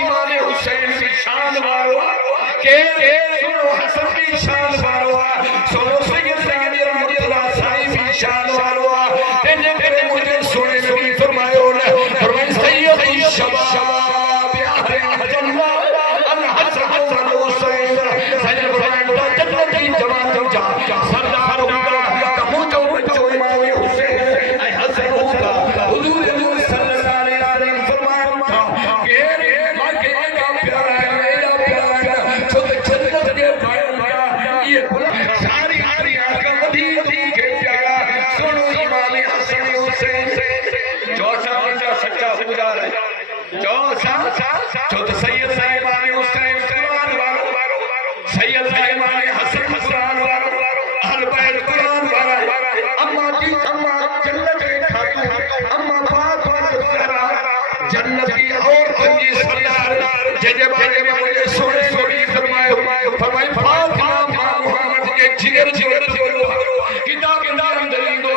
इमाम हुसैन की शान वालो के सुनो हसन की शान वालो सुनो सैयद सादिर मुर्तजा साईं की शान वालो तेरे तेरे मुझे सुने नबी फरमायो ने फरमाए सैयद शबाब या जन्नत अल हसन वल हुसैन सैयद फरमाए जन्नत की जवान जा सरदार होगा कमो जो बच्चो इमाम हुसैन ऐ हसन होगा हुजूर सल्लल्लाहु अलैहि वसल्लम फरमाया के का प्यारा है मेरा प्यारा जो जन्नत के भाई ये सारी सारी आंखें वधी के प्यारा सुनो इमाम हसन हुसैन जो सा सच्चा पुजार है जो सा जो तो सैयद इमाम हुसैन कुरान वालो सैयद इमाम हसन कुरान वालो अहले बैत कुरान वाला अम्मा जी अम्मा जन्नत के खातून अम्मा फातिमा ज़हरा जन्नत की और जी सरदार जे बारे में मुझे सुने नबी फरमाए फातिमा मां मोहम्मद के जिगर जिगर बोलो किताब अंदर इंदो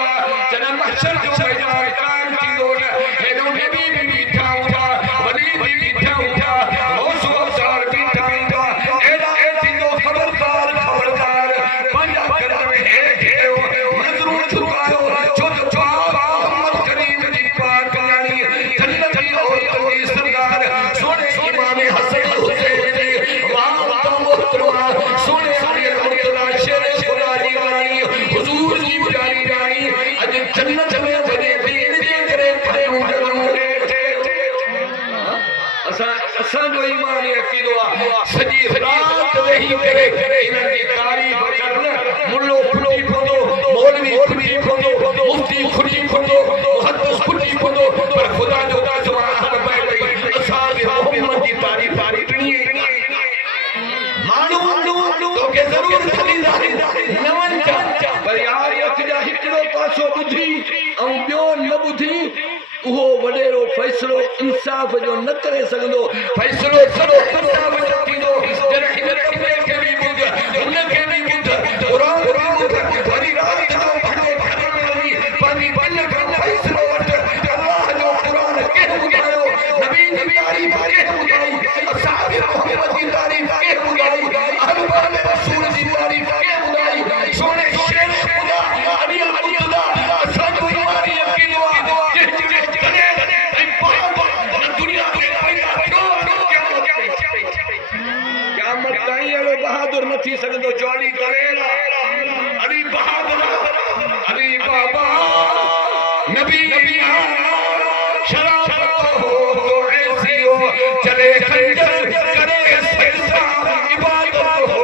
जना महशर जो मैदान कायम थींदो हे जो नबी भी बीठा हुआ वली भी बीठा हुआ गौस अवतार बीठा हुआ एदा ए थींदो खबरदार पंजा कर में हे घेरो नजरों झुकायो जो मोहम्मद करीम जी पाक यानी जन्नत की और जी सरदार सोने इमाम हसन हुसैन वाह मोहतरमा सोने अली मुर्तजा शेर खुदा जी वाली हुजूर जी प्यारी रानी अज जन्नत में बने दीन जे करे खड़ो असा जो ईमान अकीदो सजी रात वही करे इन्हन की तारीफ करन मुल्लो खुटी खोदो मौलवी खुटी खोदो मुफ्ती खुटी खोदो मुहद्दिस खुटी खोदो पर खुदा जो सुभान बैठ असाब मोहम्मद की तारीफ इतनी मानू तो के जरूर खलीदा नवन चा पर यार अख जा हिकड़ो पासो बुधी ऐं ॿियो न बुधी उहो वडेरो फैसलो इंसाफ जो न करे सघंदो फैसलो सरो इंसाफ जो थींदो जॾहिं हिन कमरे खे बि ॿुध हुन खे बि ॿुध क़ुरान बि ॿुध वरी रात जो भॼो घर में वञी पंहिंजी दिलि खां फैसलो वठ अलाह जो क़ुरान कंहिं ॿुधायो नबी तारीफ़ कंहिं ॿुधाई असहाब मोहम्मद जी तारीफ़ कंहिं ॿुधाई अहले रसूल जी तारीफ़ कंहिं ॿुधाई सोने शेर खुदा अली मुर्तजा असांजो ईमानी अकीदो बहादुर न थी सघंदो जो अली करेला अली बहादुर अली बाबा नबी शराब हो तो ऐसी हो चले खंजर करे सजदा इबादत हो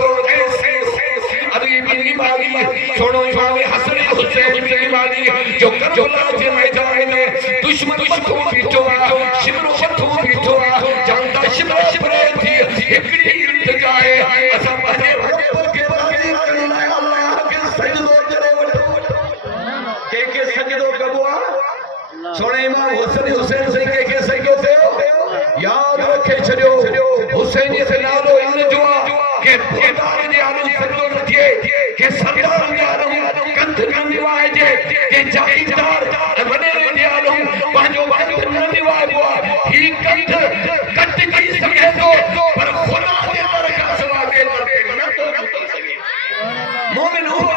तो ऐसे अली मेरी बागी छोड़ो इमाम हसन हुसैन की बागी जो करबला के मैदान में दुश्मन मथो बीठो शिमरो मथो बीठो जानता शिमरे थी एकड़ी जाए असा पंहिंजे रब के राज़ी करण लाइ अल्लाह खे सजदो करे वठो के सजदो कबो सोने इमाम हसन हुसैन से के सजदो कयो याद रखे छडियो हुसैन से नालो इन जो के बेदार जे आलम सजदो न थिए के सरदार जे आलम कंध न निवाजे के जागीरदार वडेरे जे आलम पंहिंजो कंध न निवाजो ही कंध कट की सके तो पर खुदा मोमिन हुआ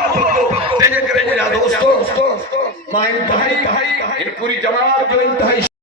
तेरे करे दोस्तों मां इंतहाई इन पूरी जमात जो इंतहाई